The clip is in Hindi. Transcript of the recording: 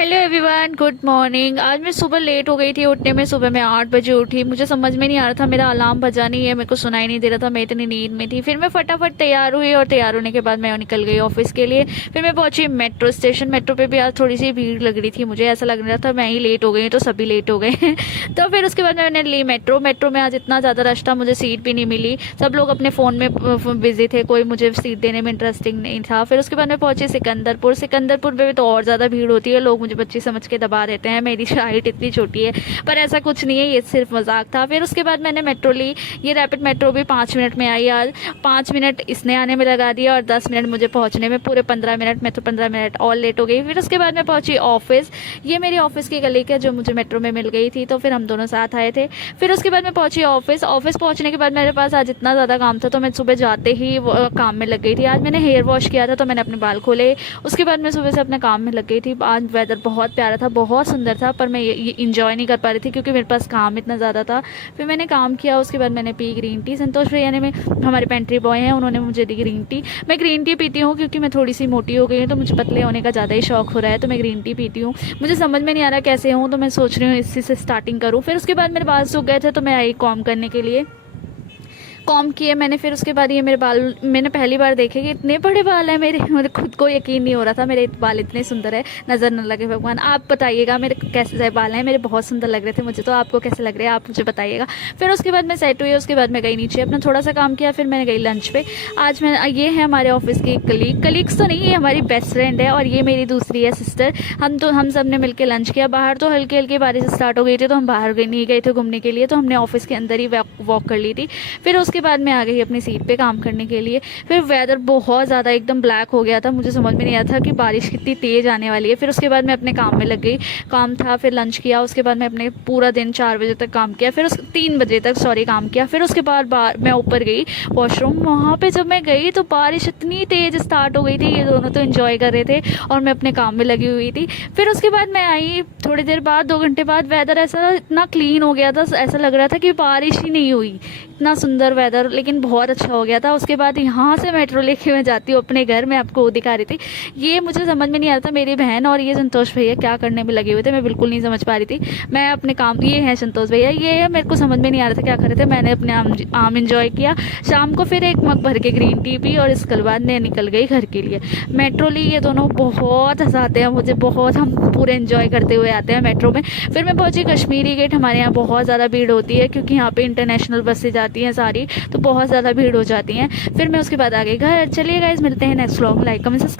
Hello everyone, good morning. आज मैं सुबह लेट हो गई थी उठने में। सुबह मैं 8 बजे उठी। मुझे समझ में नहीं आ रहा था, मेरा अलार्म बजा नहीं है, मेरे को सुनाई नहीं दे रहा था, मैं इतनी नींद में थी। फिर मैं फटाफट तैयार हुई और तैयार होने के बाद मैं निकल गई ऑफिस के लिए। फिर मैं पहुंची मेट्रो स्टेशन। मेट्रो पे भी आज थोड़ी सी भीड़ लग रही थी, मुझे ऐसा लग रहा था मैं ही लेट हो गई तो सभी लेट हो गए तो फिर उसके बाद मैंने ली मेट्रो। मेट्रो में आज इतना ज़्यादा रश था, मुझे सीट भी नहीं मिली। सब लोग अपने फ़ोन में बिजी थे, कोई मुझे सीट देने में इंटरेस्टिंग नहीं था। फिर उसके बाद मैं पहुंची सिकंदरपुर। सिकंदरपुर में तो और ज़्यादा भीड़ होती है, लोग मुझे बच्ची समझ के दबा देते हैं, मेरी हाइट इतनी छोटी है, पर ऐसा कुछ नहीं है, ये सिर्फ मजाक था। फिर उसके बाद मैंने मेट्रो ली। ये रैपिड मेट्रो भी 5 मिनट में आई। आज 5 मिनट इसने आने में लगा दिया और 10 मिनट मुझे पहुंचने में, पूरे 15 मिनट। मैं तो 15 मिनट और लेट हो गई। फिर उसके बाद मैं पहुंची ऑफिस। ये मेरी ऑफिस की कलीग है जो मुझे मेट्रो में मिल गई थी, तो फिर हम दोनों साथ आए थे। फिर उसके बाद मैं पहुंची ऑफिस। ऑफिस पहुंचने के बाद मेरे पास आज इतना ज़्यादा काम था, तो मैं सुबह जाते ही काम में लग गई थी। आज मैंने हेयर वॉश किया था, तो मैंने अपने बाल खोले। उसके बाद मैं सुबह से अपने काम में लग गई थी। आज वेदर बहुत प्यारा था, बहुत सुंदर था, पर मैं ये इंजॉय नहीं कर पा रही थी क्योंकि मेरे पास काम इतना ज़्यादा था। फिर मैंने काम किया, उसके बाद मैंने पी ग्रीन टी। संतोष भैया ने, में हमारे पेंट्री बॉय हैं, उन्होंने मुझे दी ग्रीन टी। मैं ग्रीन टी पीती हूँ क्योंकि मैं थोड़ी सी मोटी हो गई हूँ, तो मुझे पतले होने का ज़्यादा ही शौक हो रहा है, तो मैं ग्रीन टी पीती हूँ। मुझे समझ में नहीं आ रहा कैसे हूँ, तो मैं सोच रही हूँ इसी से स्टार्टिंग करूँ। फिर उसके बाद मेरे बाल सूख गए थे, तो मैं आई कॉम करने के लिए। कॉम किए मैंने। फिर उसके बाद ये मेरे बाल मैंने पहली बार देखे कि इतने बड़े बाल हैं मेरे। मुझे खुद को यकीन नहीं हो रहा था, मेरे बाल इतने सुंदर है, नज़र न लगे भगवान। आप बताइएगा मेरे कैसे बाल हैं, मेरे बहुत सुंदर लग रहे थे मुझे, तो आपको कैसे लग रहे हैं आप मुझे बताइएगा। फिर उसके बाद मैं सेट हुई। उसके बाद मैं गई नीचे, अपना थोड़ा सा काम किया, फिर मैंने गई लंच पे। आज मैं, ये है हमारे ऑफिस की कलीग्स तो नहीं, ये हमारी बेस्ट फ्रेंड है और ये मेरी दूसरी है सिस्टर। हम सब ने मिलकर लंच किया। बाहर तो हल्की हल्की बारिश स्टार्ट हो गई थी, तो हम बाहर नहीं गए थे घूमने के लिए, तो हमने ऑफिस के अंदर ही वॉक कर ली थी। फिर उसके बाद मैं आ गई अपनी सीट पे काम करने के लिए। फिर वेदर बहुत ज़्यादा एकदम ब्लैक हो गया था, मुझे समझ में नहीं आया था कि बारिश कितनी तेज़ आने वाली है। फिर उसके बाद मैं अपने काम में लग गई। काम था, फिर लंच किया। उसके बाद मैं अपने पूरा दिन 4 बजे तक काम किया, फिर 3 बजे तक काम किया। फिर उसके बाद मैं ऊपर गई वॉशरूम। वहाँ पे जब मैं गई तो बारिश इतनी तेज़ स्टार्ट हो गई थी, ये दोनों तो इन्जॉय कर रहे थे और मैं अपने काम में लगी हुई थी। फिर उसके बाद मैं आई थोड़ी देर बाद, 2 घंटे बाद। वेदर ऐसा इतना क्लीन हो गया था, ऐसा लग रहा था कि बारिश ही नहीं हुई। इतना सुंदर वेदर, लेकिन बहुत अच्छा हो गया था। उसके बाद यहाँ से मेट्रो लेके मैं जाती हूँ अपने घर में, आपको वो दिखा रही थी। ये मुझे समझ में नहीं आ रहा था, मेरी बहन और ये संतोष भैया क्या करने में लगे हुए थे, मैं बिल्कुल नहीं समझ पा रही थी। मैं अपने काम, ये है संतोष भैया, ये है, मेरे को समझ में नहीं आ रहा था क्या कर रहे थे। मैंने अपने आम इंजॉय किया। शाम को फिर एक मग भर के ग्रीन टी पी और इसके बाद मैं निकल गई घर के लिए। मेट्रो ली। ये दोनों बहुत हंसाते हैं मुझे, बहुत, हम पूरे इंजॉय करते हुए आते हैं मेट्रो में। फिर मैं पहुंची कश्मीरी गेट। हमारे यहाँ बहुत ज़्यादा भीड़ होती है क्योंकि यहाँ पे इंटरनेशनल बसें जाती हैं सारी, तो बहुत ज़्यादा भीड़ हो जाती हैं। फिर मैं उसके बाद आ गई घर। चलिए गाइस, मिलते हैं next vlog. Like comment subscribe.